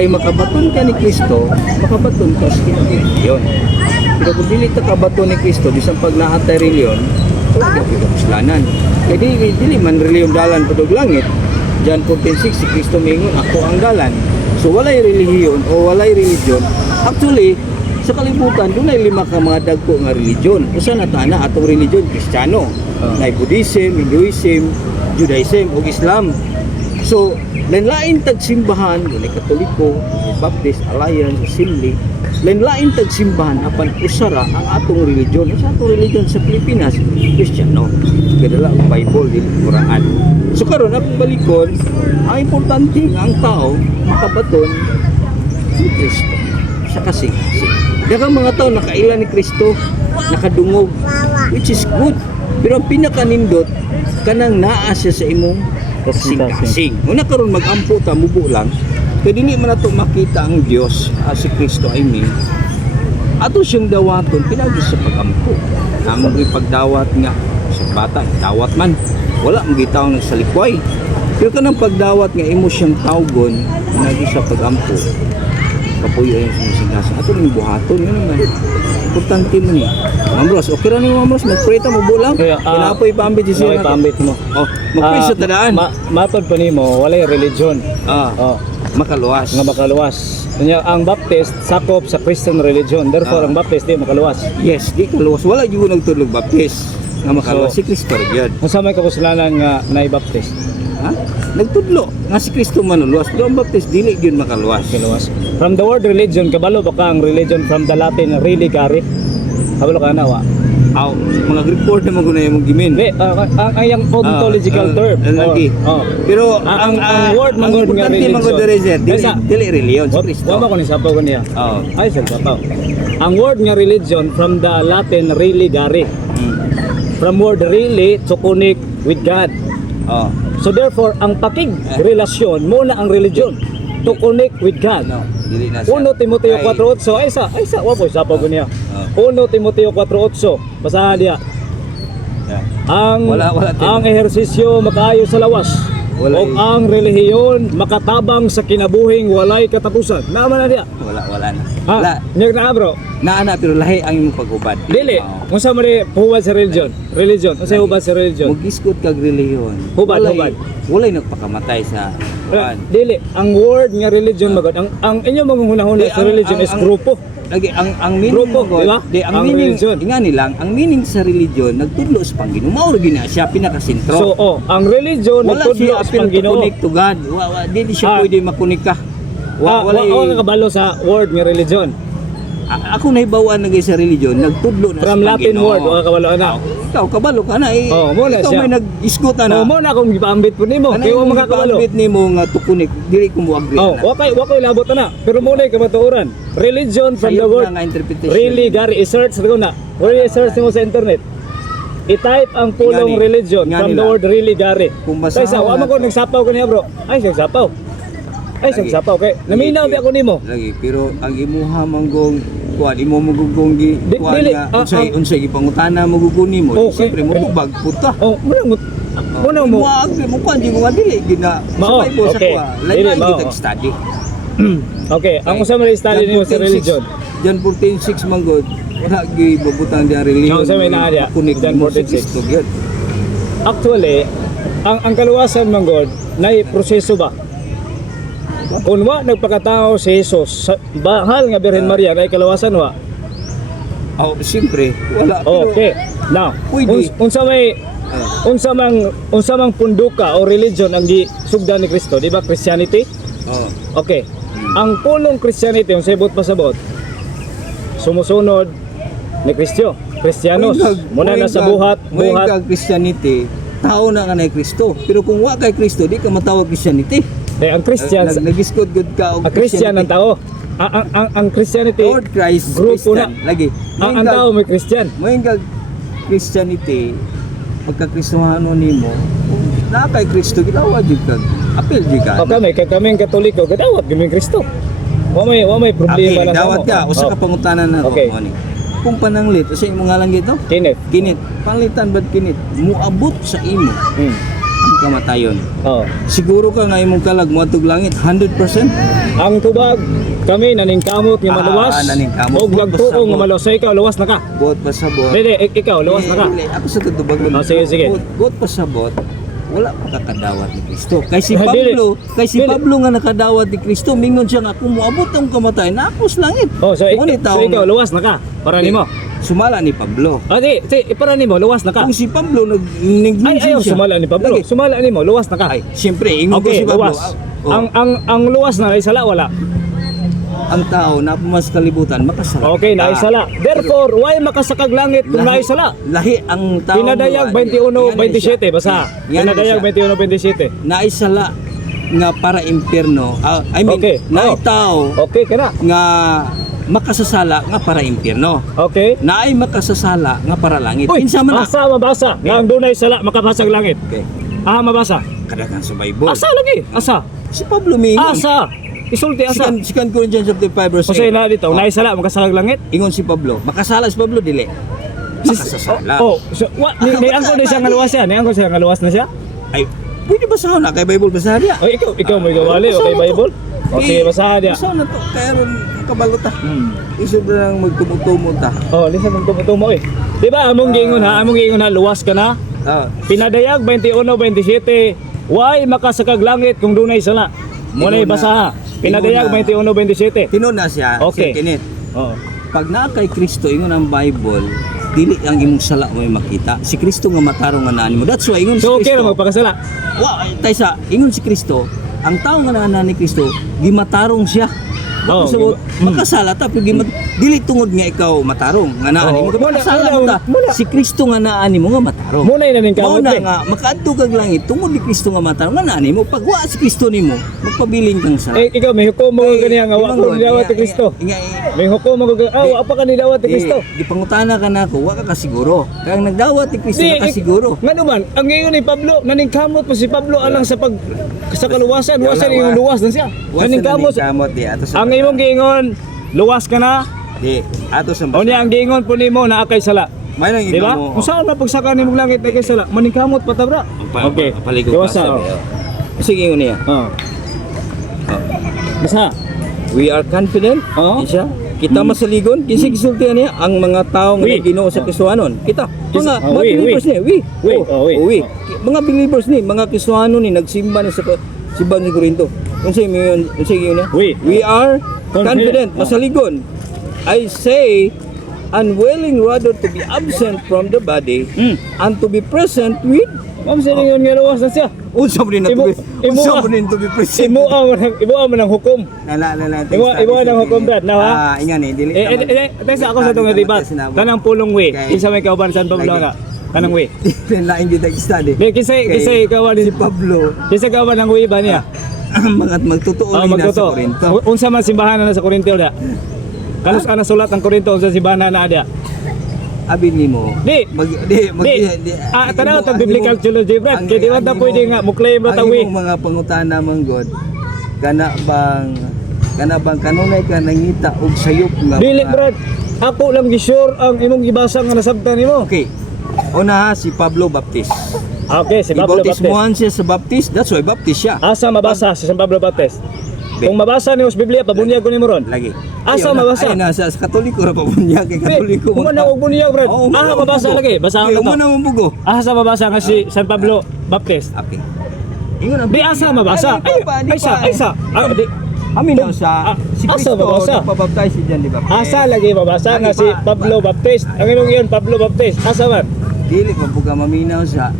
kay makabaton ka ni Kristo, makabaton ka sa reliyon. Pero kung dili ta kabaton ni Kristo, bisan pag naatay reliyon, wala ka pwede kaslanan. Kaya dili, dili man reliyon dalan padog langit. John 14.6, si Kristo mingon, ako ang dalan. So walay relihiyon o walay religion. Actually, sa kalibutan, doon ay lima ka mga dagko nga religion. Usa na tana atong religion, Kristiyano. Ah. Na Buddhism, Hinduism, Judaism ug Islam. So, lain-lain tag simbahan, yung Katoliko, Baptist, Alliance, Assembly, lain-lain tag simbahan apan usara ang atong religion. Sa atong religion sa Pilipinas, Kristiyano. Kadala ang Bible, dili Quran. So karon akong balikon, ang importante nga ang tao makabaton ni Kristo. Siya kasi, kasi daghang mga tao nakaila ni Kristo, nakadungog, which is good. Pero ang pinakanindot, kanang naa siya sa imong kasing-kasing. Una karon magampo ta, mubo lang, kaya dili man nato makita ang Dios, ah, si Kristo I mean, ato siyang dawaton, pinagi sa pagampo. Amo pagdawat nga sa bata, dawat man. Wala mong gitaw ng salikway. Pero kanang pagdawat nga imo siyang tawgon, pinagi sa pagampo kapuyo yung sumisingkasan. Ato rin buhaton, yun naman. Importante mo ni. Mambros, okay ra ni Mambros, mag-pray ta mo bulang. Kaya, ah, Pinapoy pambit di siya. Okay, pambit mo. Oh, mag-pray Ah, sa tadaan. Ma matod pa nimo walay religion. ah, Oh, makaluwas. nga makaluwas. Kanya ang Baptist sakop sa Christian religion. Therefore Ah. ang Baptist di makaluwas. Yes, di kaluwas. Wala yung nagtulog baptist. Nga makaluwas. So- si Kristo yun. Unsa may kapuslanan nga nay Baptist? Ha? Nagtudlo. Nga si Kristo manuluwas. Pero ang baptist, dili yun makaluwas. Kaluwas. From the word religion kabalo ba ka ang religion from the Latin religare? Kabalo ka na wa. Aw, mga Greek word na yung gimin. Di, ah, ang, ang, ang yung ontological Ah, ah, term. ah, lagi. Oh, oh. Pero Ang- ang word ang ng word nga importante religion. man ko dere sir, dili, dili reliyon si Kristo. wa ko ni sapaw ko niya. Oo. Ay, sa sapaw. Ang word nga religion from the Latin religare. Mm. From word really to connect with God. Oh. So therefore, ang pakig relasyon mo na ang religion to connect with God. No, dili na siya. 1 Timoteo Ay, 4.8 ay sa ay sa wa po sa ko niya. Ah. 1 Timoteo 4.8 basahan diya. yeah. Ang Wala- wala, ang ehersisyo makaayo sa lawas. O ang relihiyon makatabang sa kinabuhing walay katapusan. Naman na diya. Wala, wala na. Ha? Wala. Nyag na bro. Naana pero lahi ang imong pag-ubad. Dili. Oo. Unsa man ni huwad sa religion? Religion. Unsa hubad sa religion? Mugiskot kag relihiyon. Hubad, Walay- hubad. Walay nagpakamatay sa kuan. Dili. Ang word nga religion magod. Ang ang inyo mga hunahuna Di, sa ang- religion ang- is ang- grupo. Lagi ang ang meaning Grupo, mo, di ang, Ang meaning religion. ingani lang, ang meaning sa religion nagtudlo sa Panginoon. Mao rin gina siya pinakasentro. So oh, ang religion wala nagtudlo siya sa Panginoon. connect to God. Wa, wa, di, di siya Ah. pwede makunik ka. Wa, Wa, wala wa, wa, kabalo sa word nga religion. A- ako nahibawaan na gay sa religion, nagtudlo na From Latin word, wa kabalo na. Ikaw, kabalo ka na eh. Oh, muna ikaw siya. may nag-isgot na. Oh, mo na akong gipambit po nimo. Ano Kaya yung mo makakabalo. makakabit ni mo nga tukunik, dili ko mo agree Oh, na. wa kay wa kay labot na. Pero muna ka matuoran. Religion from the Sayop word na nga interpretation. really gari i-search ko na. Or i-search mo sa internet. I-type ang pulong Ngani. religion Ngani from the lang. word really gari. Kung basahan Kaysa wa man ko nato. nagsapaw ko niya bro. Ay siyang sapaw. Ay Lagi. sapaw kay naminaw di ako nimo. Lagi, pero ang imuha manggong kuan imo magugong gi kuan dili, nga ah, unsay ah. unsay gipangutana maguguni mo. Okay. Siyempre mo tubag puta. Oh, muna mo muna mo. Mo agree mo kuan di mo dili gina. Mao, Sa Bible sa okay. kuha. Dili, Lain mao. kita study. Okay, ang usa man study nimo sa religion. John 14:6 manggod wala gi babutang di religion. Sa may naa Kunik John mo sa 14:6. Kristo, gyud. Actually, ang ang kaluwasan man God nay proseso ba? Kung wa nagpakatao si Jesus, sa bahal nga Birhen Maria nay kaluwasan wa. Oh, siyempre wala Okay. Now, Pwede. uns, unsa may ah, unsa mang unsa mang punduka o religion ang gisugdan ni Kristo, di ba? Christianity? oh. Okay. Ang pulong Christianity, ang sabot pasabot, sumusunod ni Kristo. Kristiyanos. Muna na sa buhat, buhat. moingkag Christianity, tao na ka na Kristo. Pero kung wa kay Kristo, di ka matawag Christianity. Dahil ang Christians, Nag, nagiskod good ka og ang Christian ang tao. Ang, ang, ang, ang Christianity, Lord Christ grupo Christian. Lagi. ang, ang tao may Christian. Moingkag Christianity, pagka-Kristohano nimo, kung na kay Kristo, gitawag jud kag apil jud ka. O kami, kay kaming Katoliko, gadawat kami Kristo. Wa may wa may Okay, problema lang dawat ka. Usa ka Oh, pangutanan na Okay. ko. Kung pananglit, usa imo nga lang gito? Kenneth. Kinit. Panglitan bad kinit? Muabot sa imo. Hmm. Kamatayon. Oh. Siguro ka nga imong kalag mo langit 100%. Ang tubag kami naningkamot nga maluwas. Ah, naningkamot. Og nagtuo nga maluwas sa ikaw luwas na ka. Buot pasabot. Dili, ik- ikaw luwas na ka. Eh, dili. Ako sa tutubag mo. Ah, sige, sige. Buot, buot pasabot. Wala pa kakadawat ni Kristo. Kay si Ah, dili. Pablo, kay si Dili. Pablo nga nakadawat ni Kristo, mingon siya nga kung moabot ang kamatay, napos langit. Oh, so, ik- Ngunit so ikaw luwas na ka. Para nimo. Sumala ni Pablo. Ah, di, di, para nimo luwas na ka. Kung si Pablo nag Ay, ayaw sumala ni Pablo. Lagi. Sumala nimo, luwas na ka. Ay, siyempre, ingon ko Okay, si Pablo. luwas. ah, oh, Ang ang ang luwas na naisala wala. ang tao na pumas kalibutan makasala. Okay, Ah, naisala. Therefore, why makasakag langit kung lahi- naisala? Lahi ang tao. Pinadayag nga- 21-27, nga basa. Pinadayag siya. 21-27. Naisala nga para impyerno. Ah, I mean, Okay. Oh. tao Okay, kana. nga makasasala nga para impyerno. Okay. Naay makasasala nga para langit. Uy, Kinsa man na. asa mabasa nga ang dunay sala makapasag langit. Okay. Ah, mabasa. Kadagan sa Bible. Asa lagi? Asa? Si Pablo mingon. Asa? Isulti asa. Sikan, sikan Corinthians chapter 5 verse Kasi 8. na dito, Oh, naisala makasakag langit. Ingon si Pablo. Makasala si Pablo dili. Makasasala. Oh, so, wa, ni, ni angkol na siya nga luwas siya. Ni angkol siya nga luwas na siya. Ay, pwede basahan na kay Bible basahan niya. O ikaw, ikaw may gawali o kay Bible. Okay, basahan niya. Basahan na to. Kaya ron kabalota. Hmm. Isod na lang magtumutumo ta. Oh, lisa mong tumutumo eh. Di ba among giingon ha, among giingon ha, luwas ka na. Ah, Pinadayag 21-27, why makasakag langit kung dunay sala? Muna basa ha. Pinadayag Ingon 21-27. tinon na siya. Okay. Sir Kenneth. Oh. Pag naa kay Kristo ingon ang Bible, dili ang imong sala mo makita. Si Kristo nga matarong nga naan mo. That's why ingon si So okay ra Kristo. magpakasala. Wa tay sa ingon si Kristo, ang tao nga naan ni Kristo, gimatarong siya. Oh, Oh, so, gima- makasala ta pero gimat dili tungod nga ikaw matarong nga naan Oh, mo. muna- Makasala muna- ta. muna. Si Kristo nga naan mo nga matarong. Muna na ning Mao kamot na eh. nga makaadto kag langit tungod ni Kristo nga matarong nga naan mo. Pag wa si Kristo nimo, magpabiling kang sala. Eh, ikaw may hukom mo kaniya nga wa ko nidawat ni Kristo. May hukom mo kag ah, wa pa ka nidawat ni Kristo. Eh, di pangutana ka na ako, wa ka kasiguro. Ang nagdawat ni Kristo na kasiguro. Nga naman, ang ngayon ni Pablo, naningkamot pa si Pablo alang sa pag sa kaluwasan, wasan yung luwas na siya. Naningkamot. kamot di ato sa Ang imong giingon, luwas ka na. di ato sa O niya ang giingon po nimo na akay sala. May nang Di ba? mo. Kung saan mapagsaka ni mong langit na kay sala, maningkamot pa tabra. Okay. Paligo pa sa. Sige yun niya. Oh. Basta. We are confident. Oo. Isa. Kita masaligon, kisig sultihan niya ang mga tao nga. Ginoo sa Kristohanon. Kita. Mga mga believers ni, we. We, we. Mga believers ni, mga Kristohanon ni nagsimba ni sa simbahan ni Corinto. Kung sa yun, kung sa yun. We. We are Confident. confident, Oh. masaligon. I say unwilling rather to be absent from the body Hmm. and to be present with Ma'am, sino yun nga luwas na siya? unsa mo rin na to be unsa mo rin to be present Imuha mo ng imuha mo ng hukom. Lala, lala, Iwa- iwa ng hukom, Brad, na, ha? Ah, ingan eh, dili Eh, eh, eh, tesa ako sa itong ribat. Kanang pulong we. Kinsa may kauban Lagi. nga. Kanang we. Lain jud ang study. Kinsa kauban si ni Pablo kinsa kauban ng we ba niya? mga magtotoo ni na sa. Korinto. Unsa man simbahan na sa Korinto da? Kanos ana sulat ang Korinto unsa simbahan na ada? Abi nimo. Di. Mag di mag Di. Ah, tanaw ang tag biblical theology brad. Kay di man ta pwede nga mo-claim ra ta Ang mga pangutana man God. Kana bang kana bang kanunay ka nangita og sayop nga Dili brad. Ako lang gi-sure ang imong gibasa nga nasabtan nimo. Okay. Una ha, si Pablo Baptist. Okay, si Pablo Baptist. Ibautismuhan siya sa Baptist, that's why Baptist siya. Asa mabasa si San Pablo Baptist? Kung mabasa nimo sa Biblia, pabunyag ko nimo ron. Lagi. Asa Ayaw na- mabasa? Ayaw na, sa, sa Katoliko ra pa bunya kay Katoliko. Kung man ako bunyag brad. Oo, Ah, umana mabasa mo lagi. Okay, ko to. umana mo bugo. Asa mabasa nga si San Pablo Baptist? Okay. Ingon Di asa mabasa. Ay, Ay, sa, ay sa. Ah, di. Amin daw sa Ah, si asa Kristo mabasa? nagpabaptize si John di ba? Asa lagi mabasa nga si Pablo Baptist. Ang imong iyon Pablo Baptist. Asa man? Dili pa buka maminaw sa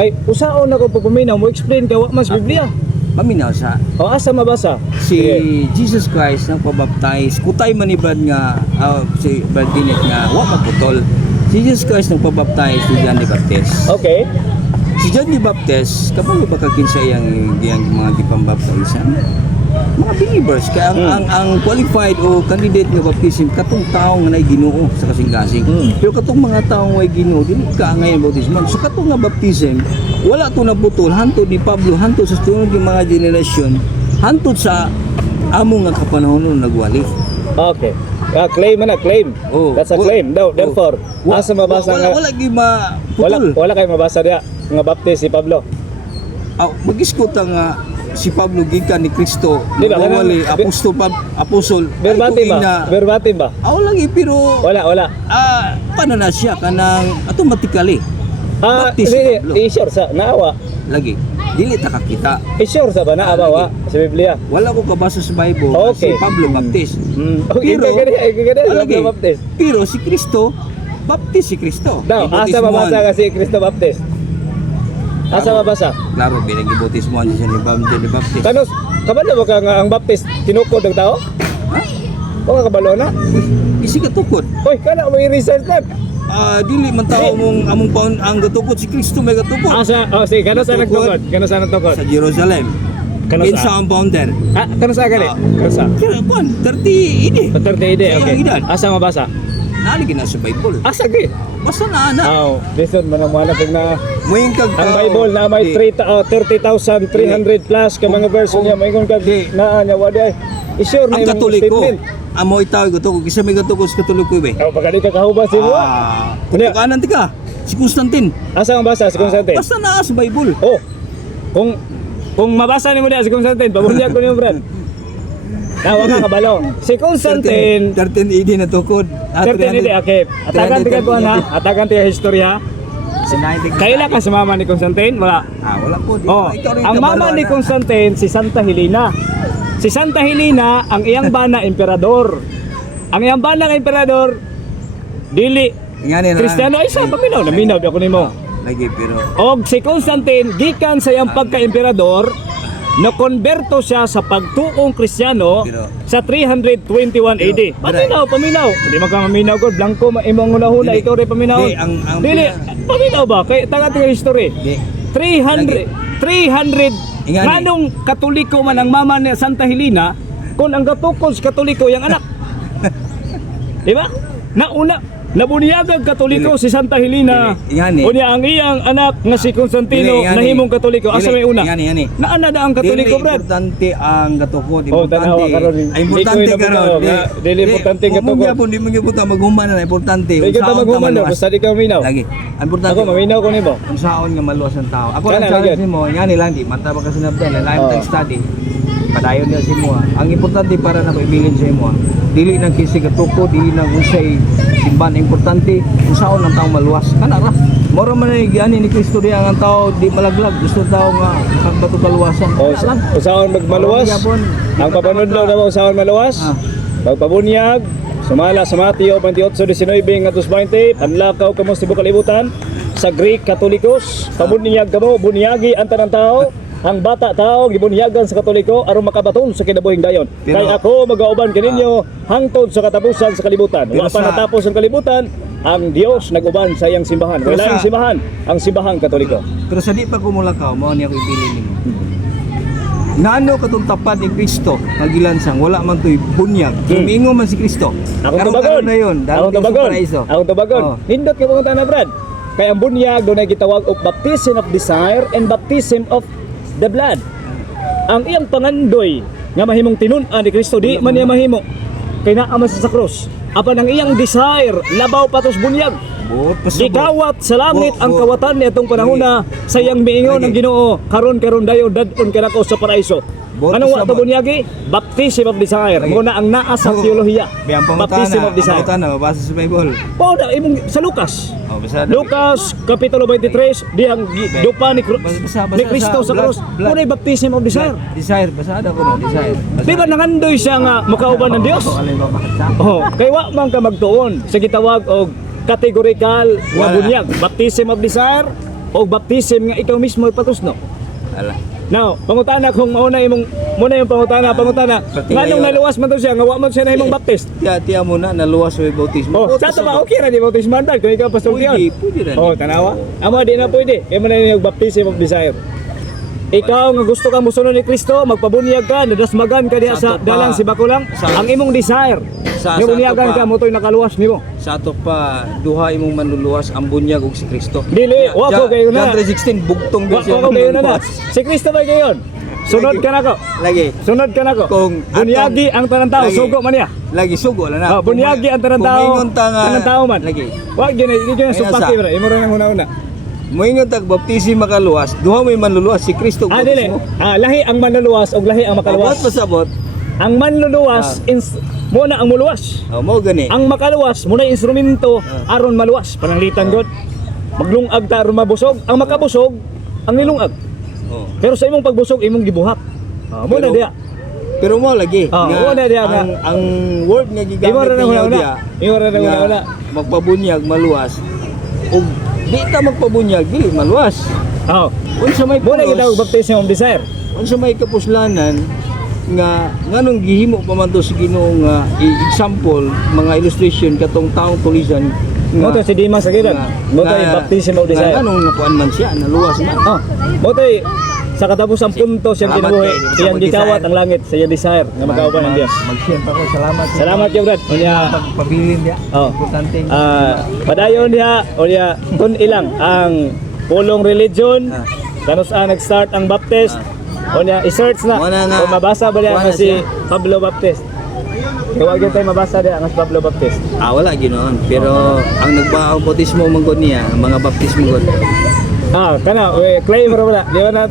Ay, usaon ako papaminaw mo explain ka wa mas Biblia. maminaw sa O asa mabasa? si Sige. Jesus Christ nagpabaptize kutay man ni Brad nga ah, si Brad Dinet nga wa maputol. Si Jesus Christ nagpabaptize si John the Baptist. Okay. Si John the Baptist, kapag ba kakinsa yang yang mga gipambaptisan? Mga believers kaya ang, Hmm. ang ang qualified o candidate nga baptism katong tao nga nay Ginoo sa kasing-kasing. Hmm. Pero katong mga tao nga Ginoo dili ka ngayon baptism. So katong nga baptism wala to nabutol hantod ni Pablo hantod sa sunod yung mga generasyon hantod sa amo nga kapanahon nagwali. Okay. Ah, claim na, claim. Oh, That's a wa- claim. No, oh. therefore, Wa- asa mabasa wala, nga wala wala maputol. wala kay mabasa dia nga Baptist si Pablo. ah, mag-iskot ang ah, si Pablo gikan ni Kristo Di ba, magwawali kanang- apostol Pab, apostol Verbatim ba? na Verbatim ba? aw lagi pero Wala, wala. ah paano na siya kanang automatically Ah, Baptist, sige, Pablo. i-sure sa naawa. lagi dili ta kakita I-sure sa ba naawa wa sa Biblia? wala ko kabasa sa Bible Okay. si Pablo Baptist Mm. Okay, Pero- lagi. Baptist. pero si Kristo Baptist si Kristo Daw, asa Ibautismohan. mabasa kasi Cristo Baptist? Asa mabasa? klaro binagibotismohan siya ni Baptist ni Baptist Kanos, kabalo ba ka nga ang Baptist tinukod ng tao? ha O ka kabalo na? isi ka tukod Oy, kana mo i-research lang. Ah, dili man tao mong among paun ang gatukod si Kristo may gatukod Asa, oh sige, kana sa Tukod. nagtukod? Kana sa nagtukod? sa Jerusalem. Kano Kinsa sa? ang founder? Ah, kana sa gali? Ah. Kana sa? Kaya pan, 30 ini. Paterte ide, Sa okay. Asa mabasa? Naligin na sa Bible. Asa gi? Basta na ana. Aw, listen mo na mo na pag na Moing kag ang tao. Bible na may Di. 3 uh, 30,300 plus ka mga verse Kung- niya kung kag naa niya waday. I-sure na imong katoliko. statement. Amo itaw gatukod kisa may gatukod sa katoliko be. Aw, pagkali ka kahubas mo. Ah, Kunya. kanan ti ka. Si Constantine. Asa ang basa si Constantine? Basta na sa Bible. Oh. Kung kung mabasa nimo diha si Constantine, pabunyag ko niyo brad. Nawa ka kabalo. Si Constantine 13 AD na tukod. Ah, 13 ide okay. Atagan tiga ko na, atagan tiga historya. Sinaitig. Kaila ka sa mama ni Constantine? Wala. Ah, wala po. Di, Oh, ang mama ni. Constantine si Santa Helena. Si Santa Helena ang iyang bana emperador. Ang iyang bana nga emperador dili. Kristiyano ay sa paminaw na minaw ako nimo. Lagi pero Og si Constantine gikan sa iyang pagka-emperador na konberto siya sa pagtuong Kristiyano Pero- sa 321 AD. Paminaw, paminaw. Hindi man ka maminaw god, blanco ma imong una-una Dili. ikaw rin paminaw. Di, ang- ang Dili, paminaw ba? Kay taga tiga history. di 300 300 Ingani. Nganong katoliko man ang mama ni Santa Helena kung ang katukod sa katoliko yung anak. Di ba? Nauna Nabuniyagag katoliko si Santa Helena. Dili. Unya ang iyang anak nga si Dili, Constantino nahimong katoliko. Asa Dili, may una? Naana na ang katoliko, Dili brad. importante ang gatukod. Oh, Importante. Ay, importante Di ko karon. nga, dili importante ang gatukod. Kung gyapon di mo gyapon maghuman na importante. Di kita Unsaon ka maghuman maluwas. basta di ka minaw. Lagi. Ang importante. Ako, maminaw ko nimo. Kung saon nga maluwas ang tao. Ako lang challenge lagyan. mo, ngani lang di mata ba kasi nabdan, lain Oh. tag study. Padayon niya si mo. Ang importante para na maibilin sa imo. Dili nang kisi gatuko, dili nang unsay simbahan importante kung saon ang tao maluwas. Kana ra. Moro man ni giani ni Kristo diya ang tao di malaglag. Gusto tao nga kagbato kaluwasan. O, usaon magmaluwas. Ang papanudlaw na mo usaon maluwas. Ah. Pagpabunyag, sumala sa Mateo 28:19 ngadto 20, panlakaw kamo sa kalibutan sa Greek Katolikos, pabunyag kamo, bunyagi ang tanang tao. Ang bata tao gibunyagan sa Katoliko aron makabaton sa kinabuhing dayon. Kay ako magauban kaninyo hangtod sa katapusan sa kalibutan. Wa pa natapos ang kalibutan, ang Dios naguban sa iyang simbahan. Wala ang simbahan, ang simbahang Katoliko. Pero sa di pa kumulakaw, mao niya ko ibilin nimo. Ngano katong tapat ni Kristo kagilansang wala man toy bunyag. Hmm. Tumingo man si Kristo. Tubagon. karon na sa tubagon. paraiso. Akong tubagon. Oh. Hindot ka mga na Brad. Kaya ang bunyag doon ay gitawag og baptism of desire and baptism of the blood. Ang iyang pangandoy nga mahimong tinun-an ni Kristo di man niya mahimo. Kay naa man sa krus. Apan ang iyang desire labaw patos bunyag. Gikawat sa langit ang kawatan ni atong panahona sa iyang miingon ng Ginoo karon karon dayon dadton ka nako sa paraiso. Bo- Ano wa to bunyagi? Baptism of desire. Mo na ang naa sa teolohiya. Biyang Baptism of desire. Pangutana, mabasa sa Bible. Oh, na imong sa Lucas. Oh, basa. Lucas kapitulo 23 dihang dupa ni, Basa- basa ni Kristo sa krus. blood. Muna baptism of desire. Desire, basada ko no, desire. Basa. Di ba nangandoy siya nga makauban ng Dios? Oh, basa? Oh, kay wa man ka magtuon sa gitawag og categorical nga bunyag, baptism of desire o baptism nga ikaw mismo ipatusno. Ala. Now, pangutana kung mauna imong muna yung pangutana, pangutana. Pati Nganong naluwas man to siya nga wa man siya na imong baptist? Tiya, tiya mo na, naluwas sa bautismo. Oh, sa to ba okay ra di baptisman dal kung ikaw pastor Pwede, pwede rin. Oh, tanawa. Amo di na pwede. Kaya man yung baptism of desire. Ikaw nga gusto kang musunod ni Kristo, magpabunyag ka, nadasmagan ka diha Sa dalang si Bakulang. Ang imong desire. Sa- bunyagan ato pa. ka mo to'y nakaluwas nimo. Sa ato pa, duha imong manluluwas ang bunyag ug si Kristo. Dili, wa ko kayo na. John 3:16 bugtong Wa din siya. ko kayo na. Si Kristo ba gayon? Sunod ka nako. Lagi. Sunod ka nako. Kung bunyagi ang tanang tao, sugo man niya. Lagi sugo lang na. Oh, bunyagi ang tanang Kung tao. maingon ta nga- Tanang tao man. Lagi. Wa gyud gyud Ayan supaki sa- bro. Imo ra nang una-una. Moingon tag baptisi makaluwas, duha may manluluwas si Kristo. Ah, dili. Ah, lahi ang manluluwas o lahi ang Abot makaluwas. pasabot. Ang manluluwas ins muna ang muluwas. Oh, mo gani. Ang makaluwas muna yung instrumento aron maluwas pananglitan god. Maglungag ta aron mabusog. Ang makabusog ang nilungag. Oh. Pero sa imong pagbusog imong gibuhat. Ah, mo na Pero- diya. Pero mo lagi Oh, mo na diya nga. ang, ang word nga gigamit na una. diya. Imo ra na nga una. Magpabunyag maluwas. Ug di ka magpabunyag dili maluwas. Oh. Unsa may Mo na gitawag baptism of desire. unsa may kapuslanan nga nganong gihimo pa man to sa Ginoo nga example mga illustration katong taong tulisan Mo to si Dimas gidan. Mo yung baptism of desire. Nga anong nakuan man siya naluwas man. Oh, mo to yung- sa katapusang punto siyang kay- sa siyang gikawat ang langit, sa iyang desire nga magkauban ng Dios. Pa ko. Salamat. Salamat yung brad. Unya, Pagpabilin dia. oh. Importante. Ah, padayon diha diha kun ilang ang pulong religion Ah. kanus ah, nag-start ang Baptist o niya i-search na Wala na. kung mabasa ba nga si. Pablo Baptist kaya wag yun tayo mabasa diha nga si Pablo Baptist Ah, wala ginoon. Pero ang nagbautismo man gud niya, ang mga baptismo gud. ah kana we claim ra wala di ba na